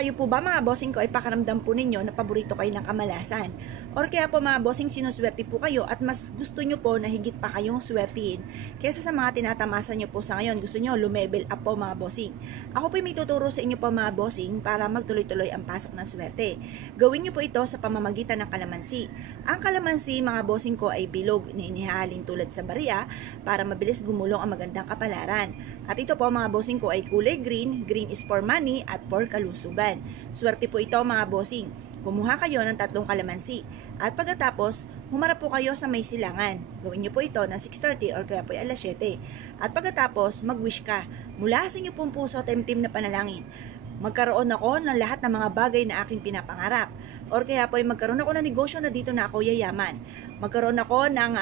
Kayo po ba mga bossing ko ay pakaramdam po ninyo na paborito kayo ng kamalasan? Or kaya po mga bossing sinuswerte po kayo at mas gusto nyo po na higit pa kayong swertihin kaysa sa mga tinatamasa nyo po sa ngayon. Gusto nyo lumevel up po mga bossing. Ako po may tuturo sa inyo po mga bossing para magtuloy-tuloy ang pasok ng swerte. Gawin nyo po ito sa pamamagitan ng kalamansi. Ang kalamansi mga bossing ko ay bilog na inihahalin tulad sa bariya para mabilis gumulong ang magandang kapalaran. At ito po mga bossing ko ay kulay green. Green is for money at for kalusugan. Swerte po ito mga bossing. Kumuha kayo ng 3 kalamansi at pagkatapos humarap po kayo sa may silangan. Gawin niyo po ito ng 6:30 or kaya po ay alas 7. At pagkatapos mag-wish ka. Mula sa inyo pong puso temtim na panalangin. Magkaroon ako ng lahat ng mga bagay na aking pinapangarap. Or kaya po ay magkaroon ako ng negosyo na dito na ako yayaman. Magkaroon ako ng,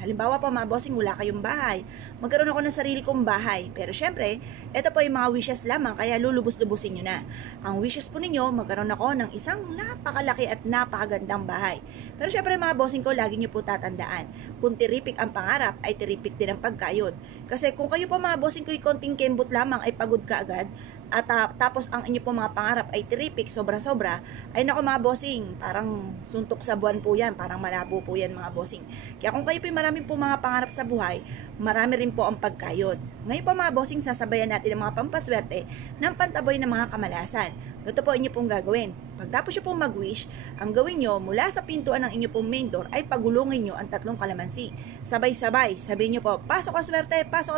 halimbawa po mga bossing, wala kayong bahay. Magkaroon ako ng sarili kong bahay. Pero syempre, ito po yung mga wishes lamang, kaya lulubos-lubusin nyo na. Ang wishes po ninyo, magkaroon ako ng isang napakalaki at napakagandang bahay. Pero syempre mga bossing ko, lagi nyo po tatandaan. Kung tiripik ang pangarap, ay tiripik din ang pagkayod. Kasi kung kayo po mga bossing ko, konting kembot lamang ay pagod ka agad, at tapos ang inyo po mga pangarap ay tiripik, sobra-sobra, ay nako mga bossing, parang suntok sa buwan po yan, parang malabo po yan mga bossing. Kaya kung kayo po marami po mga pangarap sa buhay, marami rin po ang pagkayod. Ngayon po mga bossing, sasabayan natin ang mga pampaswerte ng pantaboy ng mga kamalasan. Ito po inyo pong gagawin. Pagtapos nyo pong mag-wish, ang gawin nyo mula sa pintuan ng inyo pong main door ay pagulungin nyo ang 3 kalamansi. Sabay-sabay, sabihin nyo po, pasok ang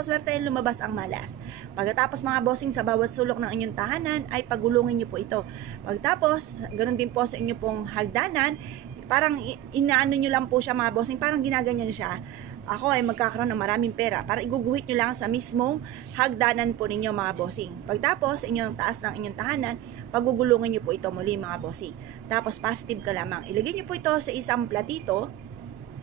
swerte, lumabas ang malas. Pagkatapos mga bossing, sa bawat sulok ng inyong tahanan ay pagulungin nyo po ito. Pagtapos, ganun din po sa inyo pong hagdanan, parang inaano nyo lang po siya mga bossing, parang ginaganyan siya. Ako ay magkakaroon ng maraming pera para iguguhit nyo lang sa mismong hagdanan po ninyo mga bossing. Pagtapos, inyong taas ng inyong tahanan, pagugulungin nyo po ito muli mga bossing. Tapos positive ka lamang. Ilagay nyo po ito sa isang platito,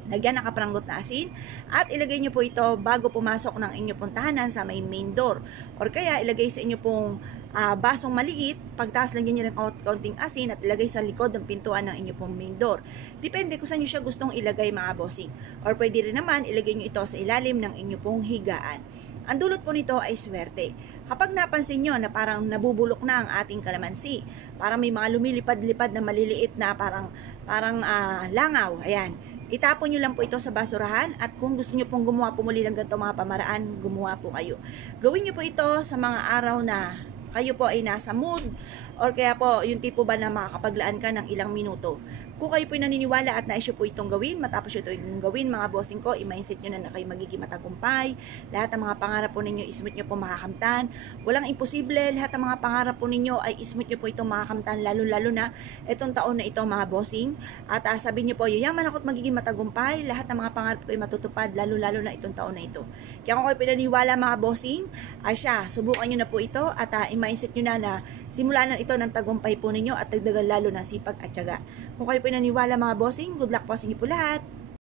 lagyan ng kapranggot na asin, at ilagay nyo po ito bago pumasok ng inyong pong tahanan sa main door. Or kaya ilagay sa inyo pong basong maliit, pagtaas lagyan nyo ng kaunting asin at ilagay sa likod ng pintuan ng inyong pong main door. Depende kung saan nyo siya gustong ilagay mga bossing. Or pwede rin naman ilagay nyo ito sa ilalim ng inyong pong higaan. Ang dulot po nito ay swerte. Kapag napansin nyo na parang nabubulok na ang ating kalamansi, parang may mga lumilipad-lipad na maliliit na parang langaw, ayan. Itapon nyo lang po ito sa basurahan at kung gusto nyo pong gumawa po muli ng ganito mga pamaraan, gumawa po kayo. Gawin nyo po ito sa mga araw na kayo po ay nasa mood or kaya po yung tipo ba na makakapaglaan ka ng ilang minuto. Kung kayo po naniniwala at naisyo po itong gawin, matapos ito yung gawin mga bossing ko, i-mindset nyo na kayo magiging matagumpay, lahat ng mga pangarap po ninyo ismooth nyo po makakamtan, walang imposible, lahat ng mga pangarap po ninyo ay ismooth nyo po itong makakamtan, lalo-lalo na itong taon na ito mga bossing, at sabihin nyo po, yayaman ako at magiging matagumpay, lahat ng mga pangarap ko ay matutupad, lalo-lalo na itong taon na ito. Kaya kung kayo pinaniwala mga bossing, ay siya, subukan nyo na po ito at i-mindset nyo na simulan ito ng tagumpay po ninyo at dagdagan lalo na sipag at tiyaga. Kung kayo pinaniwala mga bossing, good luck po sa inyo po lahat!